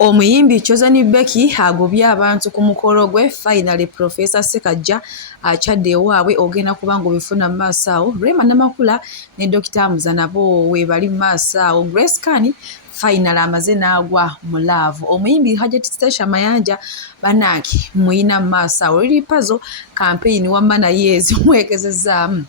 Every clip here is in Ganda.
Omuyimbi Chosen Becky agobye abantu ku mukolo gwe finally Professor Sekajja achadde waabwe ogenda kubanga obifuna mu maaso awo. Rema Namakula ne Dr. Muza nabo we bali mu maaso awo. Grace Kani final amaze n'agwa mu laavu. Omuyimbi Hajat Stasha Mayanja banaki muyina mu maaso awo. Lili Puzzle campaign wamma naye ezimwekezezaamu.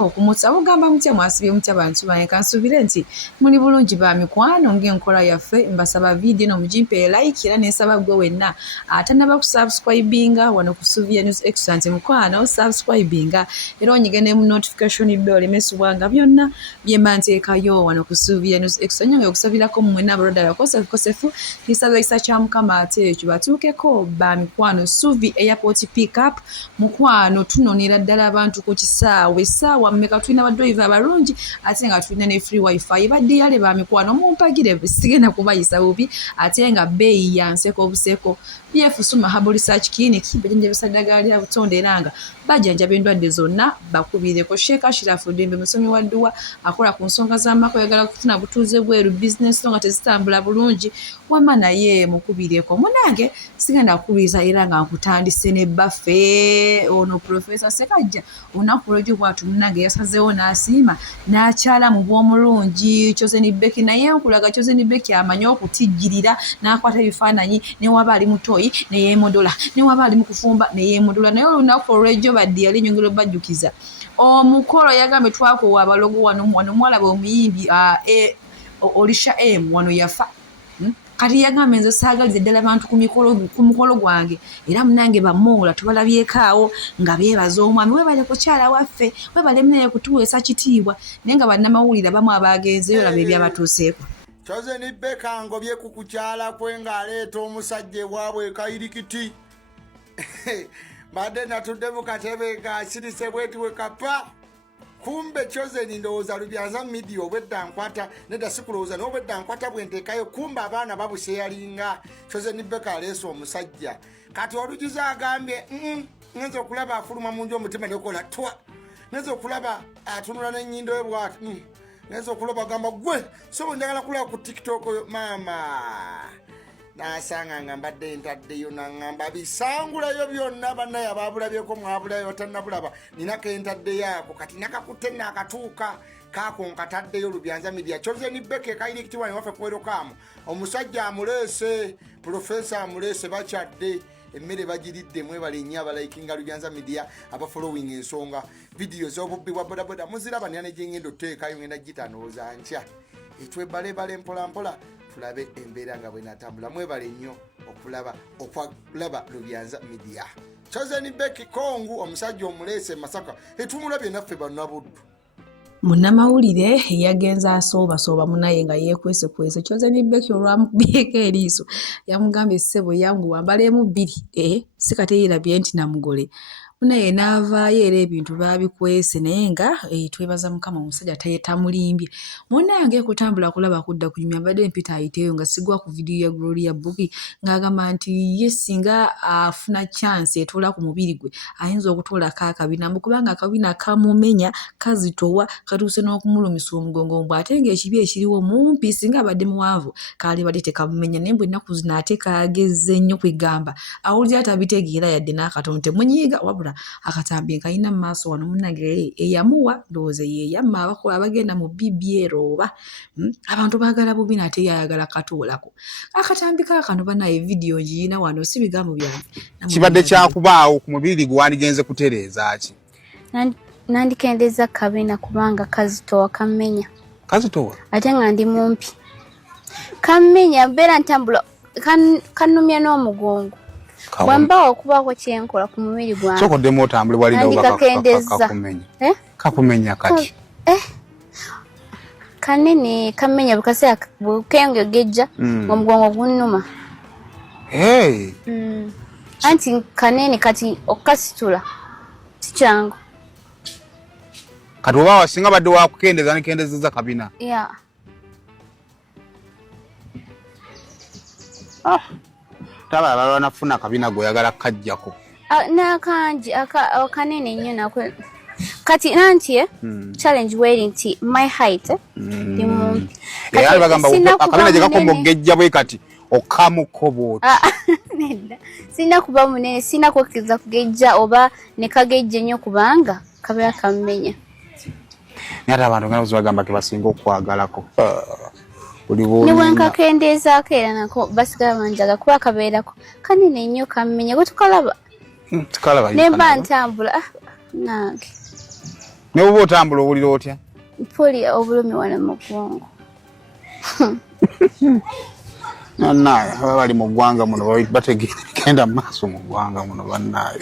Okumutsa mugamba mutya mwasibye mutya bantu bange kansubire nti muli bulungi ba mikwano ng'enkola yaffe mbasaba video no mujimpe like era nesaba gwe wenna atanaba kusubscribinga wano ku Suvia News Excellent mukwano subscribinga era onyigene mu notification bell mesubwanga byonna byemanteekayo wano ku Suvia News Excellent nyonge okusabirako mmwe n'abaroda yakosefu kisaba isa kya mukama ate ekyo batuukeko ba mikwano Suvi Airport Pickup mukwano tunonera ddala abantu ku kisaawe sawa mmeka tulina badriver abalungi ate nga tulina ne free wifi badde yale ba mikwano mumpagire sigenda kubayisa bubi ate nga bei yanseko obuseko PF Suma Herbal Research Clinic bajanja bisaddagali ya butonde eranga bajanja bendwadde zonna bakubireko Sheikh Ashirafu Dembe musomi wa dduwa akola ku nsonga z'amako yagala kufuna butuuze bweru business nga tezitambula bulungi wama naye mukubireko munange sigenda kubiza era nga nkutandise ne baffe ono Professor Sekajja onakulojo bwatu munange yasazeewo n'asiima n'akyala mu bw'omulungi Chosen Becky naye nkulaga Chosen Becky amanyi okutijjirira n'akwata ebifaananyi ne waba ali mutoyi ne yeemodola ne waba ali mu kufumba ne yeemodola naye olunaku olw'ejjo badde yali nyongero bajjukiza omukolo yagambe twakowa abalogo wano mwalaba omuyimbi Olisha wano yafa kati yagambe nze saagalize ddala abantu ku mukolo gwange era munange bamoola tubalabyekaawo nga beebaza omwami webale kukyala waffe webale munene kutuweesa kitiibwa naye nga bannamawulire abamu abaagenzeyo laba ebyabatuuseeko. Chosen Becky ngobye ku kukyala kwe ng'aleeta omusajja ewaabwe kayirikiti badde natudde mu katebe ng'asirise bweti we kapa kumbe Chosen ndowooza Lubyanza media obwedda nkwata nedda sikulowooza n'obwedda nkwata bwenteekayo kumbe abaana babusheyalinga Chosen Becky aleese omusajja kati olugiza agambye ngenza okulaba afuluma mu nju omutima nekola twa ngenza okulaba atunula n'ennyindo ye bwati ngenza okulaba agamba gwe so njagala kulaba ku TikTok oyo maama nasanga nga mbadde ntaddeyo nangamba bisangulayo byonna bannaye ababulabyeko mwabulayo tannabulaba ninako entaddeyo ako kati nakakutte nakatuuka kaako nkataddeyo Lubyanza media Chosen Becky kayirikitiwani waffe kuwerokamu omusajja amuleese Professor amuleese bakyadde emmere bagiridde mwebale nnyo abalayikinga Lubyanza media abafollowing ensonga video z'obubbi bwa bodaboda muziraba niyane gyengenda oteekayo ngenda gitanooza ntya etwebalebale mpolampola tulabe embeera nga bwenatambula mwebale nnyo okulaba Lubyanza media. Chosen Becky Kongu omusajja omuleese Masaka etumulabye naffe bannabuddu munnamawulire yagenza asooba munaye nga yeekwesekwese Chosen Becky olwamukubyeko eriiso yamugambye ssebo yangu wambalemu bbiri sikate yeerabye nti namugole munaye n'avaayo era ebintu baabikwese naye nga twebaza mukama omusajja tamulimbye munange kutambula kulaba kudda kunyumya mbadde mpita ayiteyo nga sigwa ku vidiyo ya Gloria Buggy ng'agamba nti ye singa afuna chance etoola ku mubiri gwe ayinza okutoolako akabina kubanga akabina kamumenya kazitowa katuuse n'okumulumisa omugongo mbw ate ng'ekibi ekiriwo mumpi singa abadde muwanvu kaali badde tekamumenya naye mbwe ennaku zino ate kaagezze nnyo kwegamba awulira tabitegeera yadde n'akatono temunyiiga wabula akatambi kayina mu maaso wano munnange eyamuwa ndowooza yeyamma abakola abagenda mu BBL oba abantu baagala bubi nate yayagala katoolako akatambi kaakano banaye vidiyo ngiyina wano si bigambo byange kibadde kyakubaawo ku mubiri gwe wandigenze kutereeza ki nandikendeza kabina kubanga kazitowa kamenya ate nga ndi mumpi kamenya mbeera ntambula kanumya n'omugongo bwamba okubaako kyenkola ku mubiri gwange sokoddemu otambule bwalinawo kakumenya kati kanene kamenya bukaseera bukengegejja omugongo gunnuma anti kanene kati okukasitula sikyangu kati oba wasinga badde wakukendeza nekendezeza kabina taba abalala nafuna akabina goyagala kajjako nakanji akanene nnyo nakwe kati nanti challenge wearing my height bagamba akabina gye gakomogejja bwe kati okamuko bwoti. Nedda. Sina kuba munene, sina kukkiriza kugejja oba ne kagejja nnyo kubanga kabeera kammenya. Naye ate abantu nga bagamba ke basinga okwagalako. Ne bwenkakendeezaako era nako basigala banjaga kuba kabeerako kanene nnyo kammenya gwe tukalaba. Tukalaba ne mba ntambula nange. Ne bw'oba otambula owulira otya? Mpulira obulumi wano mu bwongo. Naye abali mu ggwanga muno bategenda mu maaso mu ggwanga muno bannaye.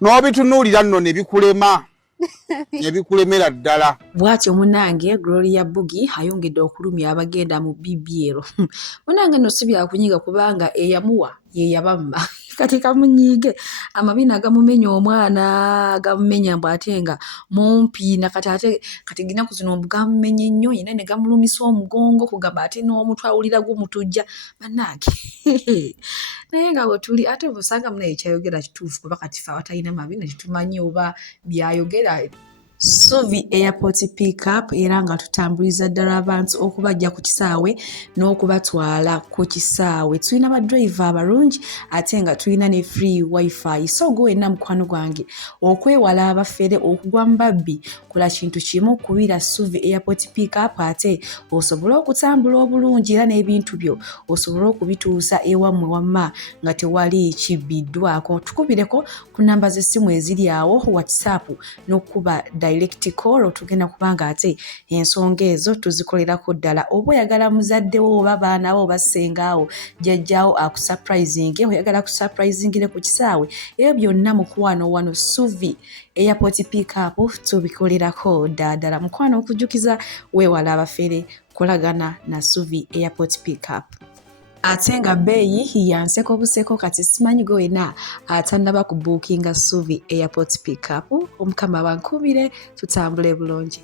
N'obitunuulira nno ne bikulema. Ebikulemera ddala. Bwatyo munange Gloria Bugi ayongedde okulumya abagenda mu BBL. Munange no si byakunyiga kubanga eyamuwa ye yabamma. Kati kamunyiige amabina agamumenya omwana agamumenya mbwatenga mumpi nakati kati gina kuzino gamumenye nnyo yina ne gamulumisa omugongo kugamba ate n'omutwe awulira gumutujja bannange. Naye nga bwetuli ate busanga muna ekyayogera kituufu kuba kati fe abatalina mabina tetumanyi oba byayogera. Suvi Airport Pickup era nga tutambuliza ddala abantu okubajja ku kisaawe n'okubatwala ku kisaawe. Tulina badriver abalungi ate nga tulina ne free wifi. So gwe wenna mukwano gwange okwewala abafere okugwa mu babbi kola kintu kimu kubira Suvi Airport Pickup ate osobola okutambula obulungi era n'ebintu byo osobola okubituusa ewammwe wamma nga tewali kibbiddwako. Tukubireko ku namba z'essimu eziri awo WhatsApp n'okuba direct call tugenda kubanga ate ensonga ezo tuzikolerako ddala. Oba oyagala muzaddewo oba baana bo basengaawo jjajjaawo akusurprising oyagala kusurprisingire ku kisaawe ebyo byonna mukwano wano Suvi Airport Pickup tubikolerako ddala. Mukwano okujjukiza weewala abafere kolagana na Suvi Airport Pickup. Ate nga bbeeyi yanseko buseko kati simanyi gwe wena atannaba ku bookinga Suvi Airport Pickup. Omukama bankubire tutambule bulungi.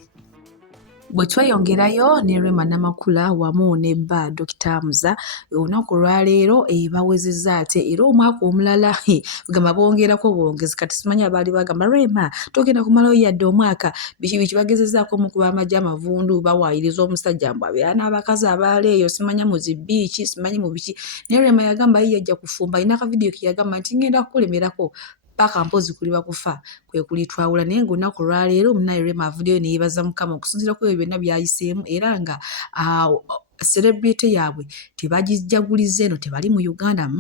Bwe tweyongerayo ne Rema Namakula wamu ne bba Dr. Muza olunaku lwaleero bawezezza ate era omwaka omulala gamba bongerako bwongezi kati simanyi abaali bagamba Rema togenda kumalayo yadde omwaka biki bagezezzaako mu kuba amagye amavundu bawaayiriza omusajja mbw abeera n'abakazi abaaleeyo simanya muzi biiki simanyi mu biki naye Rema yagamba ye yajja kufumba alina akavidiyo ke yagamba nti ngenda kukulemerako paka mpozi kuli bakufa kwe kuli twawula naye ng'olunaku lwaleero munaye Rema avuddeyo ne yeebaza Mukama okusinziira ku ebyo byonna byayiseemu era nga celebrity yaabwe tebagijjaguliza eno tebali mu Uganda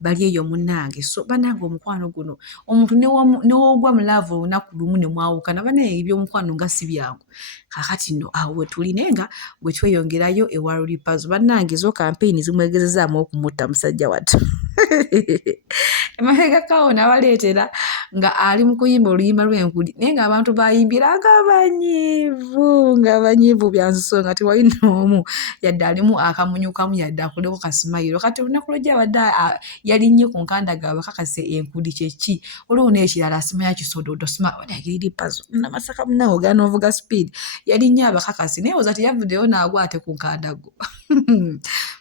bali eyo munnange. So bannange omukwano guno omuntu newoogwa mu laavu olunaku lumu ne mwawukana banaye eby'omukwano nga si byangu kakati nno awo we tuli naye nga bwe tweyongerayo ewa Lulipazo bannange zo kampeyini zimwegezezaamu okumutta musajja wattu. Emabega kawo n'abaleetera nga ali mu kuyimba oluyimba lw'enkudi naye ng'abantu bayimbira nga banyiivu byansuso nga tewali n'omu yadde alimu akamunyukamu yadde akuleko kasimayiro kati olunaku lw'ojja abadde yalinnye ku nkandaga bakakase enkudi kyeki olwo n'ekirala asimanya kisododo sima Lulipazo namasaka munawo ogana ovuga speed yalinnye abakakasi naye oza teyavuddeyo n'agwa ate ku nkandago.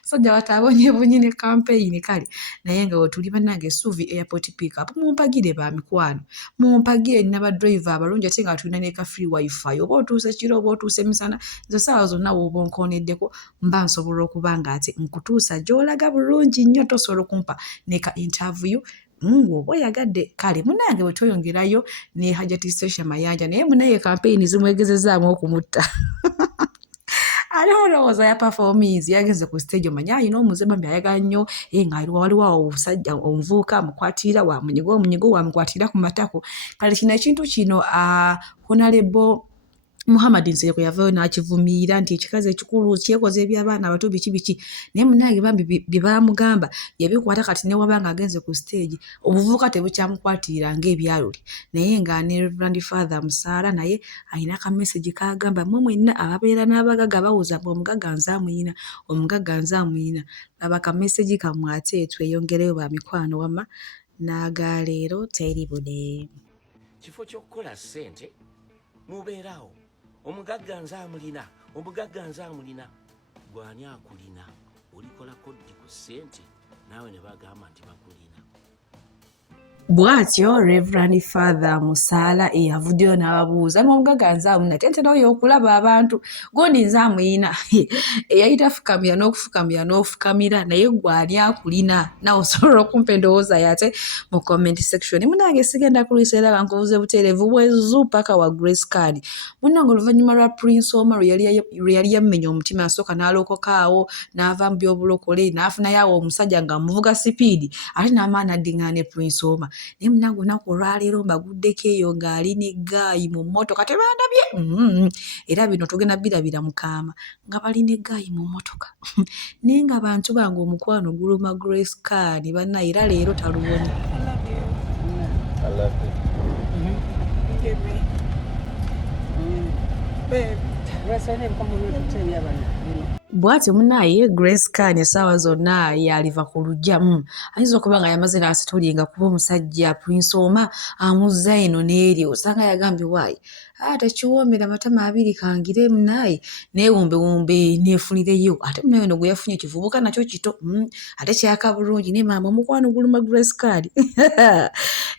Musajja wataabonye bunyine campaign kale naye nga wetuli bannange Suvi Airport Pickup mumpagire ba mikwano mumpagire n'abadriver abalungi ate nga tulina ne ka free wifi oba otuuse kiro oba otuuse misana zo saawa zonna woba onkoneddeko mba nsobola okuba nga ate nkutuusa gy'olaga bulungi nnyo tosobola okumpa ne ka interview oba oyagadde kale munnange bwe tweyongerayo ne Hajati Station Mayanja naye munaye campaign zimwegezezaamu okumutta. Ali mulowooza ya performance yagenze ku stage omanyi alina omuzema byayagala nnyo nga waliwo omusajja omuvubuka amukwatira omunyigo wamukwatira ku matako kale kino ekintu kino Honorable Muhammad Nseko yavaayo n'akivumiira nti ekikazi ekikulu kyekoze eby'abaana abato biki naye munnange bambi bye bamugamba yabikwata kati ne wabanga agenze ku stage obuvubuka tebukyamukwatira ng'ebyaluli naye nga ne Reverend Father Musaala naye alina ka message kagamba mmwe mwenna ababeera n'abagaga bawuza mbu omugagga nzaamuyina laba ka message kammwe ate tweyongereyo ba mikwano wamma n'agaleero teri bude kifo ky'okukola ssente mubeerawo omugagga nzaamulina gwani akulina olikola koddi ku ssente naawe ne bagamba nti bakulina Bw'atyo Reverend Father Musaala eyavuddeyo n'ababuuza n'omugagga nzaamu natentera oyo okulaba abantu gondi nzaamuyina eyayita n'okufukamira naye gwali akulina nawe osobola okumpa endowooza yate mu comment section. Munange sigenda kulwisa era bankubuze buteerevu bwezu paka wa Grace Card. Munange oluvannyuma lwa Prince Omar lwe yali yammenya omutima asooka n'alokokaawo n'ava mu by'obulokole n'afunayo awo omusajja nga muvuga sipiidi ate n'amaana addiŋŋana ne Prince Omar. Naye munange olunaku olwaleero mbaguddeko eyo ng'ali ne Gaayi mu mmotoka tebandabye era bino tugenda birabira Mukama nga bali ne Gaayi mu mmotoka naye nga bantu bange omukwano guluma Grace Card banna era leero taluwoni. Bw'atyo munnaye Grace Card essaawa zonna yaliva ku luggya ayinza okuba nga yamaze n'asitulinga kuba omusajja Prince Omar amuzza eno n'eri osanga yagambye waayi tekiwoomera matama abiri kangire munnaye neewumbewumbe neefunireyo ate munnaye ono gwe yafunye kivubuka nakyo kito ate kyaka bulungi ne maama omukwano guluma Grace Card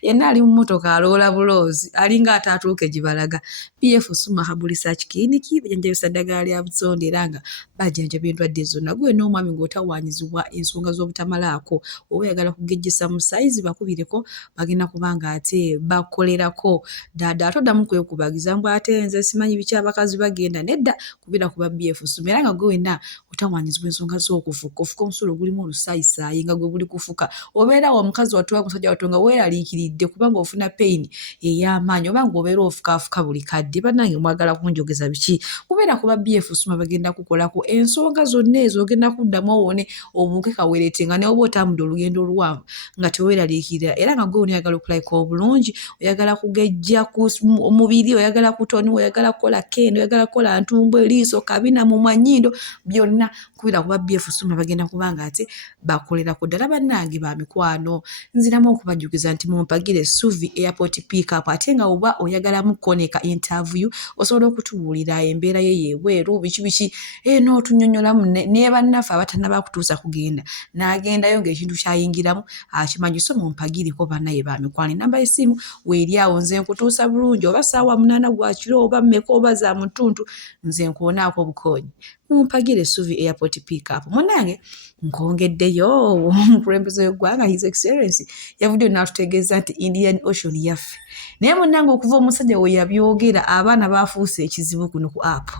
yenna ali mu mmotoka aloola buloozi alinga ataatuuke gye balaga. PF Suma Herbal Research Clinic bajanjabisa ddagala lya butonde era nga bajjanjaba endwadde zonna. Gwe n'omwami ng'otawaanyizibwa ensonga z'obutamalaako oba oyagala kugejjesa mu sayizi bakubireko bagenda kubanga ate bakolerako dada atoddamu kwekubagiza mbw ate nze simanyi biki abakazi bagenda nedda kubira kuba BF Suma era nga gwe wenna otawaanyizibwa ensonga z'okufuka ofuka omusulo gulimu olusaayisaayi nga gwe buli kufuka obeerawo omukazi watuwa musajja watonga weeraliikiridde kubanga ofuna pain ey'amaanyi oba ng'obeera ofukaafuka buli kadde bannange mwagala kunjogeza biki kubeera kuba BF Suma bagenda kukolako ensonga zonna ezo ogenda kuddamu owone obuuke kawereete nga ne oba otambudde olugendo oluwanvu nga teweeraliikirira era nga gwe oyagala okulayika obulungi oyagala kugejja ku omubiri oyagala kutoni oyagala kukola kendo oyagala kukola ntumbu eriiso kabina mu mannyindo byonna kubira kuba BF Suma bagenda kubanga ate bakolerako ddala bannange ba mikwano. Nziramu okubajjukiza nti mumpagire Suvi Airport Pickup ate nga oba oyagala mukoneka interview osobola okutubuulira embeera ye yeebweru biki n'otunyonyolamu ne bannaffe abatannaba kutuusa kugenda n'agendayo ng'ekintu kyayingiramu akimanyi so mumpagireko bannaye ba mikwano. Enamba y'essimu weeri awo nze nkutuusa bulungi oba ssaawa 8 gwa kiro oba mmeka oba za mutuntu nze nkuwonaako obukoonyi mumpagire Suvi Airport Pickup. Munnange nkongeddeyo omukulembeze w'eggwanga His Excellency yavuddeyo n'atutegeeza nti Indian Ocean yaffe naye munnange okuva omusajja we yabyogera abaana baafuuse ekizibu kuno ku app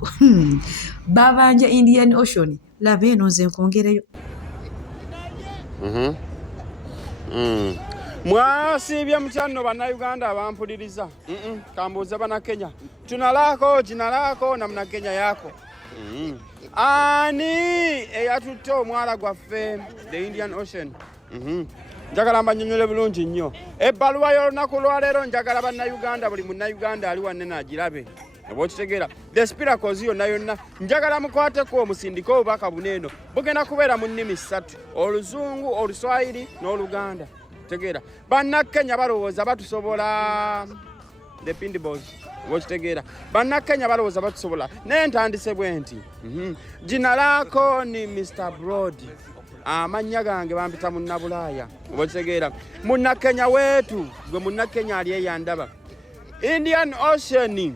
babanja Indian Ocean laba eno nze nkongereyo. Mwasiibye mukyano bannayuganda abampuliriza kambuuza bannakenya tunalaako ginalaako na munnakenya yaako ani eyatutte omwala gwaffe the Indian Ocean. Njagala mbanyonyole bulungi nnyo ebbaluwa y'olunaku lwaleero njagala bannayuganda buli munnayuganda ali wanne n'agirabe oba okitegeera the spiracles yonna njagala mukwateko omusindike obubaka buneeno bugenda kubeera mu nnimi 3 oluzungu oluswayiri n'oluganda tegeera bannakenya balowooza batusobola the pindibos oba okitegeera bannakenya balowooza batusobola naye ntandise bwe nti ginalaako ni Mr. Broad amannya gange bampita munnabulaaya oba okitegeera munnakenya weetu gwe munnakenya ali eyandaba Indian Ocean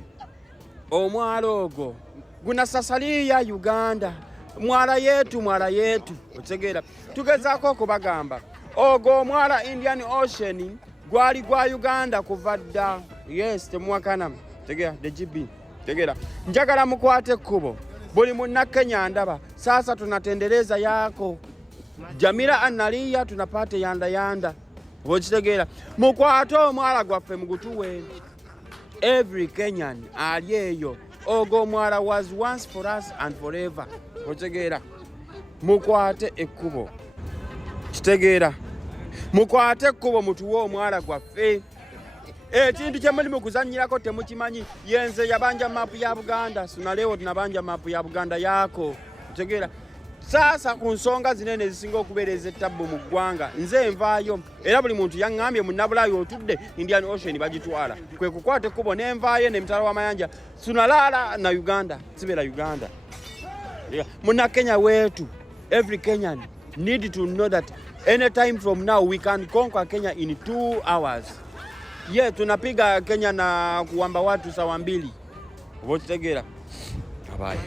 omwalo ogwo gunasasaliya Uganda mwala yetu okitegeera tugezaako okubagamba ogwo omwala Indian Ocean gwali gwa Uganda kuva dda yes temuwakana tegeera the GB tegeera njagala mukwate ekkubo buli munnakenya ndaba sasa tunatendereza yako Jamila Analia tunapate yanda okitegeera mukwate omwala gwaffe mugutuwe every Kenyan ali eyo ogwo omwala was once for us and forever okitegeera mukwate ekkubo kitegeera mukwate ekkubo mutuwe omwala gwaffe ekintu kye muli mukuzannyirako temukimanyi yenze yabanja mapu ya Buganda sunalewo tunabanja mapu ya Buganda yaako kitegeera sasa ku nsonga zinene ezisinga okubeera ez'ettabbu mu ggwanga nze nvaayo era buli muntu yaŋŋambye munnabulayo otudde Indian Ocean bagitwala kwe kukwata ekkubo nenvaayo n'emitala w'amayanja sunalaala na Uganda sibeera Uganda munnakenya weetu every Kenyan need to know that Anytime from now we can conquer Kenya in 2 hours. Yeah, tunapiga Kenya na kuwamba watu sawa 2. Ubotegera. Abaye.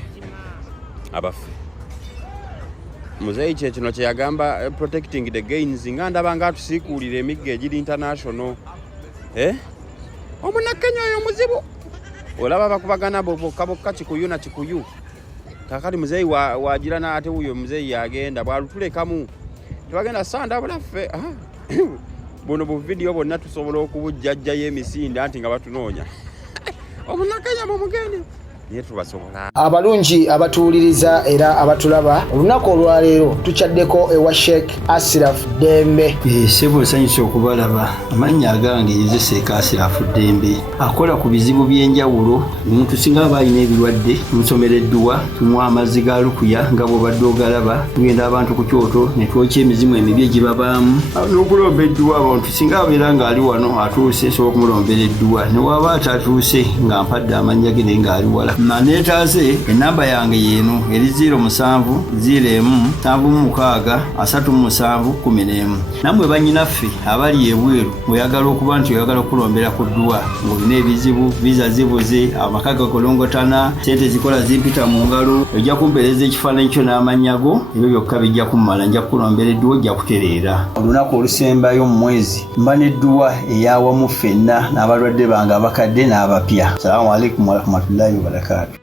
Abafe. Muzei kino kye yagamba protecting the gains nganda banga tusikulire emigge giri international. Omuna Kenya oyo muzibu. Olaba bakubagana bokka Kikuyu na Kikuyu. Kakati muzei wajirana ate uyo muzei yagenda bwalutulekamu. Tubagenda sanda bulaffe. Bono bu video bonna tusobola okubujjajja y'emisinde anti nga batunoonya. Omuna Kenya mumugende. Abalungi abatuuliriza era abatulaba olunaku olwaleero tuchaddeko ewa Sheikh Ashraf Dembe. Sebo sanyusa okubalaba amannya agange Seeka Ashraf Dembe akola ku bizibu by'enjawulo. Omuntu singa aba alina ebirwadde musomereddwa tunywa amazzi ga lukuya nga bw'obadde ogalaba tugenda abantu ku kyoto ne twokya emizimu emibi egibabaamu n'okulomba edduwa. Abantu singa abeera ng'ali wano atuuse sobola okumulombera edduwa ne waba atatuuse nga mpadde amannya ge naye ng'ali wala. Manetaze enamba yange yeno eri 0701763711. Namwe bannyinaffe abali ebweru oyagala okuba nti oyagala okulombera ku dduwa ng'olina ebizibu visa zibuze amaka gakolongotana sente zikola zimpita mu ngalo ojja kumpeereza ekifaananyi kyo n'amanyago ebyo byokka bijja kummala nja kukulombera edduwa ojja kutereera. Olunaku olusembayo mu mwezi mba n'edduwa eyawamu ffenna n'abalwadde bange abakadde n'abapya. Salaamu alaikum warahmatullahi wabarakatuh.